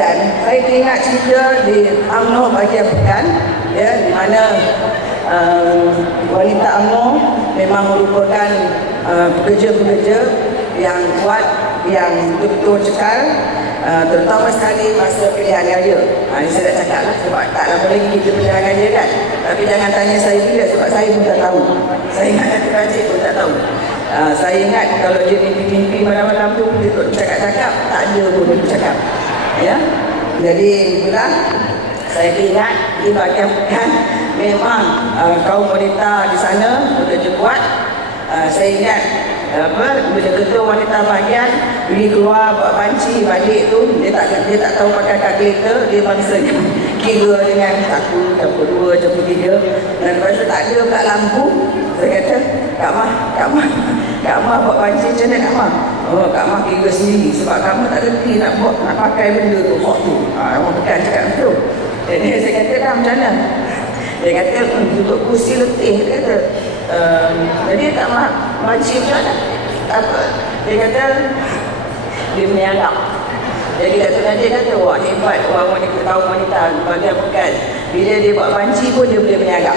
sekalian, saya teringat cerita di UMNO bahagian Pekan, ya, di mana wanita UMNO memang merupakan pekerja-pekerja yang kuat, yang betul-betul cekal, terutama sekali masa pilihan raya. Ini saya dah cakap lah, sebab tak lama lagi kita pilihan raya kan. Tapi jangan tanya saya bila, sebab saya pun tak tahu. Saya ingat Datuk Najib pun tak tahu. Saya ingat kalau dia mimpi-mimpi malam-malam tu dia tak bercakap-cakap, tak ada pun dia bercakap, ya. Jadi itulah saya ingat di bahagian Pekan memang kaum wanita di sana bekerja kuat. Saya ingat bila ketua wanita bahagian pergi keluar buat banci balik tu, dia tak tahu pakai kalkulator, dia bangsa kira dengan 1, campur 2, campur 3, dan lepas tu tak ada pula lampu. Saya kata, Kak Mah buat banci macam mana Kak Mah? Oh, Kak Mah kira sendiri sebab Kak Mah tak reti nak pakai benda tu, hot tu. Orang Pekan cakap betul. Jadi saya kata dah macam mana? Dia kata duduk kursi letih. Dia kata jadi Kak Mah banci macam mana? Dia kata dia menyanggap. Jadi Datuk Najib kata, wah hebat orang wanita, kaum wanita bahagian Pekan. Bila dia buat banci pun dia boleh menyanggap.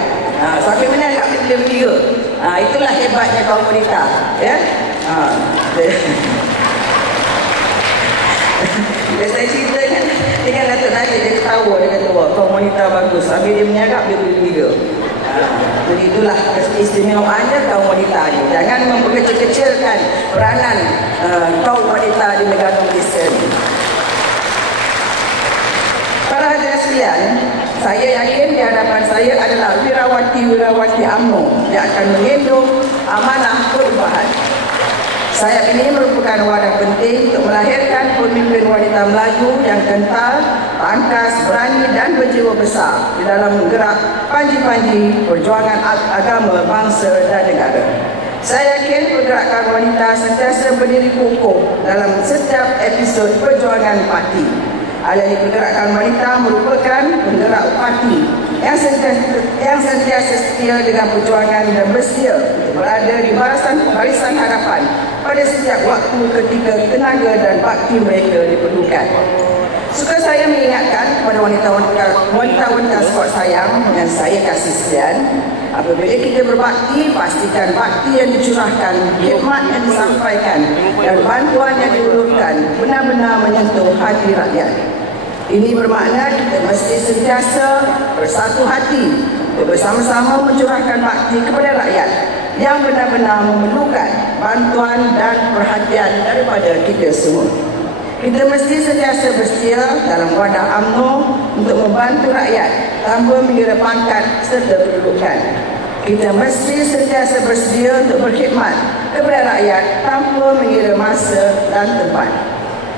Sampai menyanggap dia boleh mengira. Itulah hebatnya kaum wanita, ya. Bila saya cerita dengan Datuk Najib, dia ketawa, dia kata, wah kaum wanita bagus. Sambil dia menyanggap dia boleh mengira. Jadi itulah keistimewaannya kaum wanita ni. Jangan memperkecil-kecilkan peranan kaum wanita di negara Malaysia ni. Para hadirin sekalian, saya yakin di hadapan saya adalah wirawati-wirawati UMNO yang akan menggendong amanah perubahan. Sayap ini merupakan wadah penting untuk melahirkan pemimpin wanita Melayu yang kental, tangkas, berani dan berjiwa besar di dalam menggerak panji-panji perjuangan agama, bangsa dan negara. Saya yakin pergerakan wanita sentiasa berdiri kokoh dalam setiap episod perjuangan parti. Alih pergerakan wanita merupakan penggerak parti yang sentiasa setia dengan perjuangan dan bersedia untuk berada di barisan harapan pada setiap waktu ketika tenaga dan bakti mereka diperlukan. Suka saya mengingatkan kepada wanita-wanita sekuat sayang yang saya kasih sekalian, apabila kita berbakti, pastikan bakti yang dicurahkan, khidmat yang disampaikan dan bantuan yang diulurkan benar-benar menyentuh hati rakyat. Ini bermakna kita mesti sentiasa bersatu hati untuk bersama-sama mencurahkan bakti kepada rakyat yang benar-benar memerlukan bantuan dan perhatian daripada kita semua. Kita mesti sentiasa bersedia dalam wadah UMNO untuk membantu rakyat tanpa mengira pangkat serta kedudukan. Kita mesti sentiasa bersedia untuk berkhidmat kepada rakyat tanpa mengira masa dan tempat.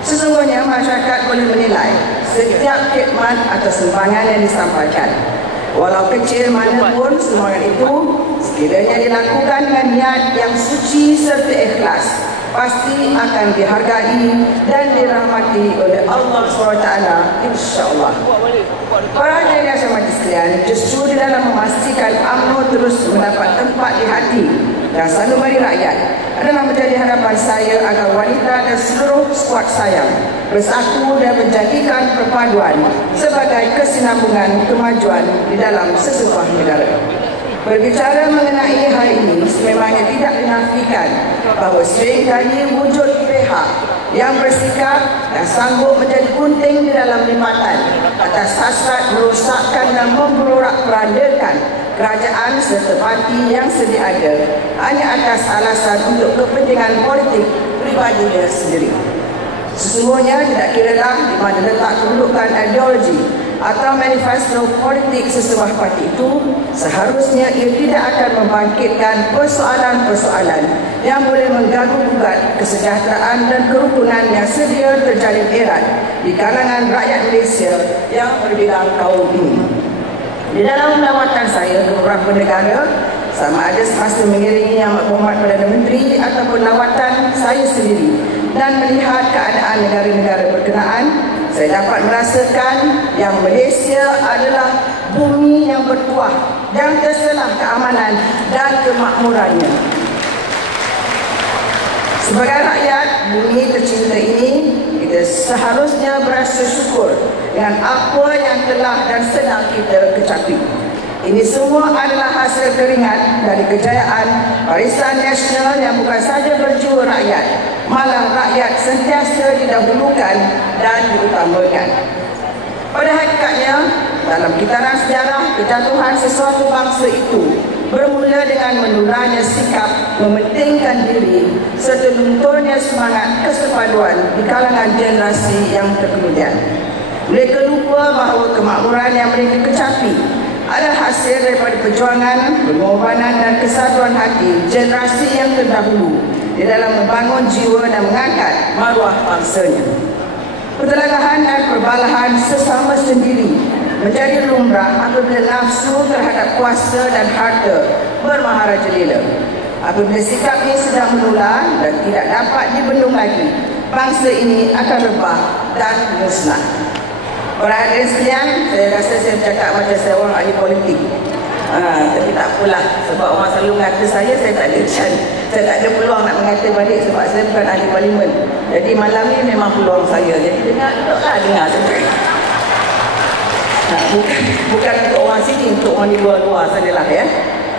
Sesungguhnya masyarakat boleh menilai setiap khidmat atau sumbangan yang disampaikan. Walau kecil manapun sumbangan itu, sekiranya dilakukan dengan niat yang suci serta ikhlas, pasti akan dihargai dan dirahmati oleh Allah SWT, insya-Allah. Para hadirin yang saya hormati sekalian, justru di dalam memastikan UMNO terus mendapat tempat di hati dan sanubari rakyat adalah menjadi harapan saya agar wanita dan seluruh skuad sayang bersatu dan menjadikan perpaduan sebagai kesinambungan kemajuan di dalam sesebuah negara. Berbicara mengenai hal ini, sememangnya tidak dinafikan bahawa seringkali wujud pihak yang bersikap dan sanggup menjadi gunting di dalam limbatan atas hasrat merosakkan dan memperorak-perandakan kerajaan serta parti yang sedia ada hanya atas alasan untuk kepentingan politik pribadinya sendiri. Sesungguhnya tidak kiralah di mana letak kedudukan ideologi atau manifesto politik sesebuah parti itu, seharusnya ia tidak akan membangkitkan persoalan-persoalan yang boleh mengganggu-gugat kesejahteraan dan kerukunan yang sedia terjalin erat di kalangan rakyat Malaysia yang berbilang kaum ini. Di dalam lawatan saya ke beberapa negara, sama ada semasa mengiringi Yang Berhormat Perdana Menteri ataupun lawatan saya sendiri dan melihat keadaan negara-negara berkenaan, saya dapat merasakan yang Malaysia adalah bumi yang bertuah, yang terselah keamanan dan kemakmurannya. Sebagai rakyat bumi tercinta ini, kita kita seharusnya berasa syukur dengan apa yang telah dan sedang kita kecapi. Ini semua adalah hasil keringat dari kejayaan Barisan Nasional yang bukan sahaja berjua rakyat, malah rakyat sentiasa didahulukan dan diutamakan. Pada hakikatnya, dalam kitaran sejarah, kejatuhan sesuatu bangsa itu bermula dengan menurunnya sikap mementingkan diri serta lunturnya semangat kesepaduan di kalangan generasi yang terkemudian. Mereka lupa bahawa kemakmuran yang mereka kecapi adalah hasil daripada perjuangan, pengorbanan dan kesatuan hati generasi yang terdahulu di dalam membangun jiwa dan mengangkat maruah bangsanya. Pertelagahan dan perbalahan sesama sendiri menjadi lumrah apabila nafsu terhadap kuasa dan harta bermaharajalela. Apabila sikap ini sudah menular dan tidak dapat dibendung lagi, bangsa ini akan rebah dan musnah. Para hadirin sekalian, saya rasa saya bercakap macam saya orang ahli politik. Tapi tak apalah, sebab orang selalu mengata saya tak ada peluang nak mengata balik sebab saya bukan ahli parlimen. Jadi malam ni memang peluang saya. Jadi dengar saja. Bukan untuk orang sini, untuk orang di luar-luar sajalah ya.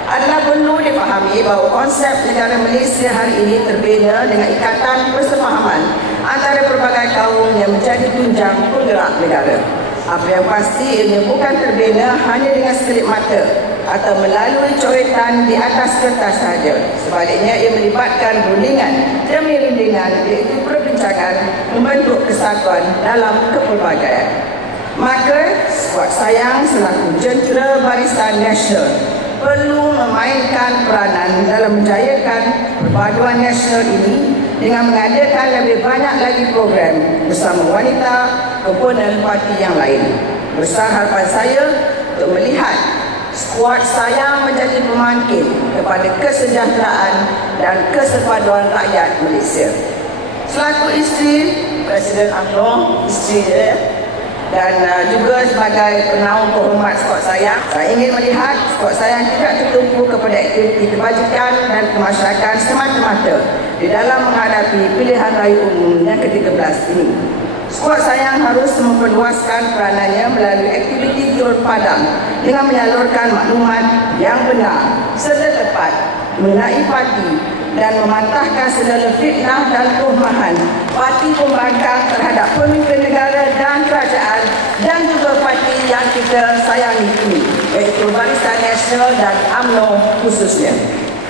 Adalah perlu dipahami bahawa konsep negara Malaysia hari ini terbina dengan ikatan persefahaman antara pelbagai kaum yang menjadi tunjang penggerak negara. Apa yang pasti, ia bukan terbina hanya dengan sekelip mata atau melalui coretan di atas kertas sahaja. Sebaliknya, ia melibatkan rundingan demi rundingan, iaitu perbincangan membentuk kesatuan dalam kepelbagaian. Maka, Skuad Sayang selaku jentera Barisan Nasional perlu memainkan peranan dalam menjayakan perpaduan nasional ini dengan mengadakan lebih banyak lagi program bersama wanita, komponen parti yang lain. Besar harapan saya untuk melihat Skuad Sayang menjadi pemangkin kepada kesejahteraan dan kesepaduan rakyat Malaysia. Selaku isteri Presiden UMNO, isteri dia, dan juga sebagai penaung kehormat Skuad Sayang, saya ingin melihat Skuad Sayang tidak tertumpu kepada aktiviti kebajikan dan kemasyarakatan semata-mata di dalam menghadapi pilihan raya umum yang ke-13 ini. Skuad Sayang harus memperluaskan peranannya melalui aktiviti turun padang dengan menyalurkan maklumat yang benar serta tepat mengenai parti dan memantahkan segala fitnah dan tuhahan parti pembangkang terhadap pemimpin negara dan kerajaan dan juga parti yang kita sayangi ini, iaitu Barisan Nasional dan UMNO khususnya.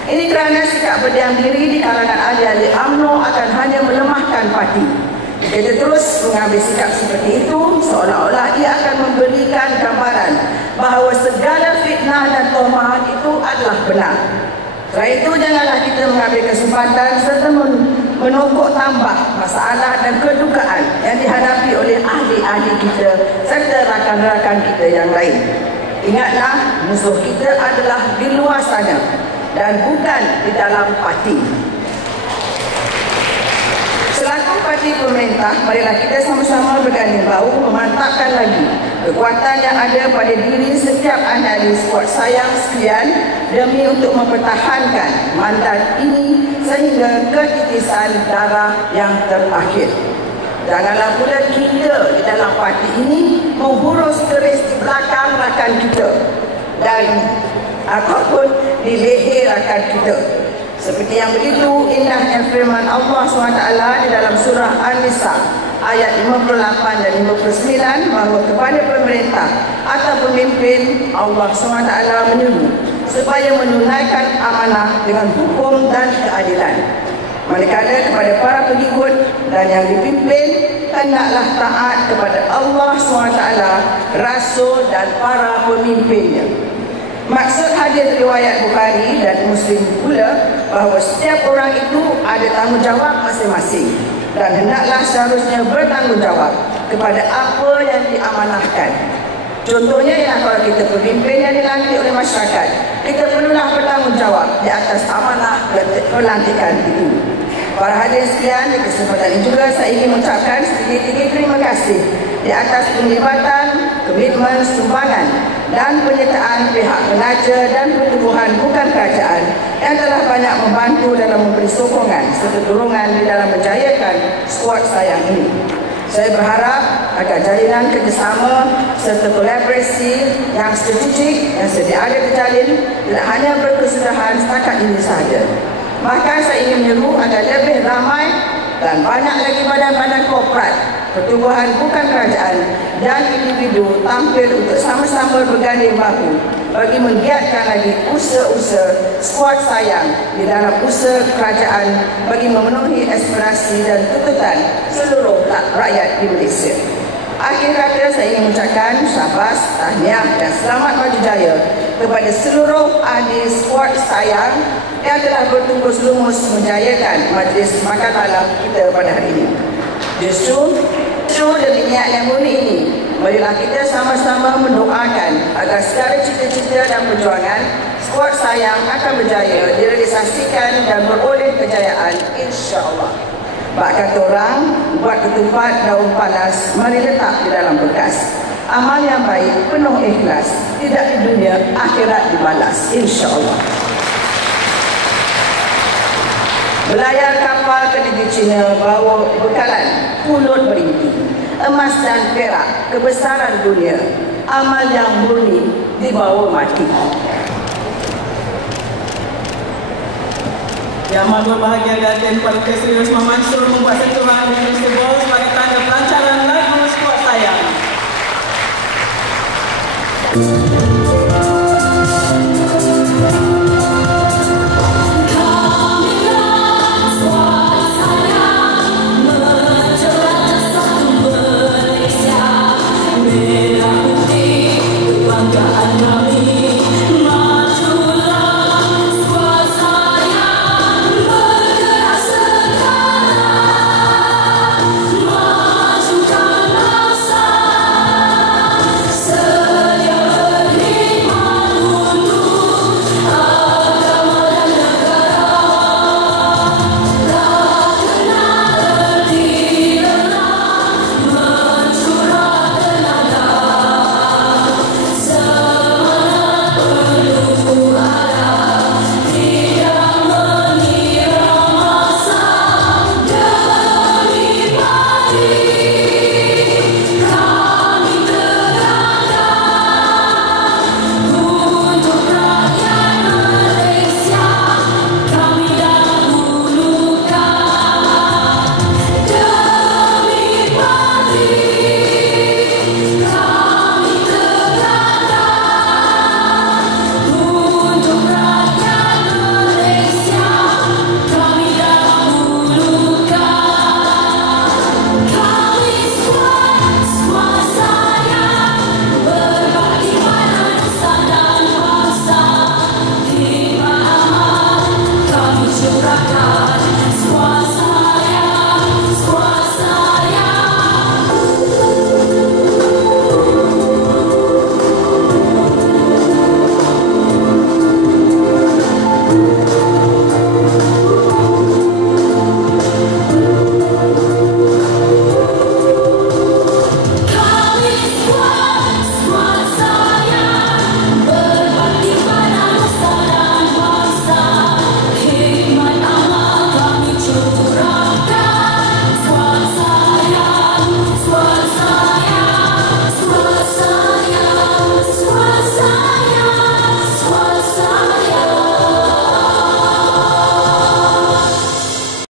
Ini kerana sikap berdiam diri di kalangan ahli-ahli UMNO akan hanya melemahkan parti. Kita terus mengambil sikap seperti itu, seolah-olah ia akan memberikan gambaran bahawa segala fitnah dan tuhahan itu adalah benar. Selain itu, janganlah kita mengambil kesempatan serta menokok tambah masalah dan kedukaan yang dihadapi oleh ahli-ahli kita serta rakan-rakan kita yang lain. Ingatlah, musuh kita adalah di luar sana dan bukan di dalam parti. Selaku parti pemerintah, marilah kita sama-sama berganding bahu memantapkan lagi kekuatan yang ada pada diri setiap ahli Skuad Sayang sekalian demi untuk mempertahankan mandat ini sehingga ketitisan darah yang terakhir. Janganlah pula kita di dalam parti ini menghurus keris di belakang rakan kita dan ataupun di leher rakan kita. Seperti yang begitu indahnya firman Allah SWT di dalam surah An-Nisa ayat 58 dan 59 bahawa kepada pemerintah atau pemimpin Allah SWT menyuruh supaya menunaikan amanah dengan hukum dan keadilan. Manakala kepada para pengikut dan yang dipimpin hendaklah taat kepada Allah SWT, Rasul dan para pemimpinnya. Maksud hadis riwayat Bukhari dan Muslim pula bahawa setiap orang itu ada tanggungjawab masing-masing dan hendaklah seharusnya bertanggungjawab kepada apa yang diamanahkan. Contohnya ialah kalau kita pemimpin yang dilantik oleh masyarakat, kita perlulah bertanggungjawab di atas amanah pelantikan itu. Para hadirin sekalian, di kesempatan ini juga saya ingin mengucapkan setinggi-tinggi terima kasih di atas penglibatan, komitmen, sumbangan dan penyertaan pihak penaja dan pertubuhan bukan kerajaan yang telah banyak membantu dalam memberi sokongan serta dorongan di dalam menjayakan Skuad Sayang ini. Saya berharap agar jalinan kerjasama serta kolaborasi yang strategik yang sedia ada terjalin tidak hanya berkesudahan setakat ini sahaja. Bahkan saya ingin menyeru agar lebih ramai dan banyak lagi badan-badan korporat, pertubuhan bukan kerajaan dan individu tampil untuk sama-sama berganding bahu bagi menggiatkan lagi usaha-usaha skuad sayang di dalam usaha kerajaan bagi memenuhi aspirasi dan tuntutan seluruh rakyat di Malaysia. Akhir kata, saya ingin mengucapkan syabas, tahniah dan selamat maju jaya kepada seluruh ahli skuad sayang yang telah bertungkus lumus menjayakan majlis makan malam kita pada hari ini. Justru demi niat yang murni ini, marilah kita sama-sama mendoakan agar segala cita-cita dan perjuangan skuad sayang akan berjaya direalisasikan dan beroleh kejayaan, insya-Allah. Bak kata orang, buat ketumpat daun panas, mari letak di dalam bekas. Amal yang baik, penuh ikhlas, tidak di dunia, akhirat dibalas, insya-Allah. Belayar kapal ke negeri China bawa bekalan pulut berinti, emas dan perak, kebesaran dunia, amal yang murni dibawa mati. Yang amat berbahagia dan Puan Presiden Rosmah Mansur membuat sentuhan dengan simbol sebagai tanda pelancaran lagu skuad sayang.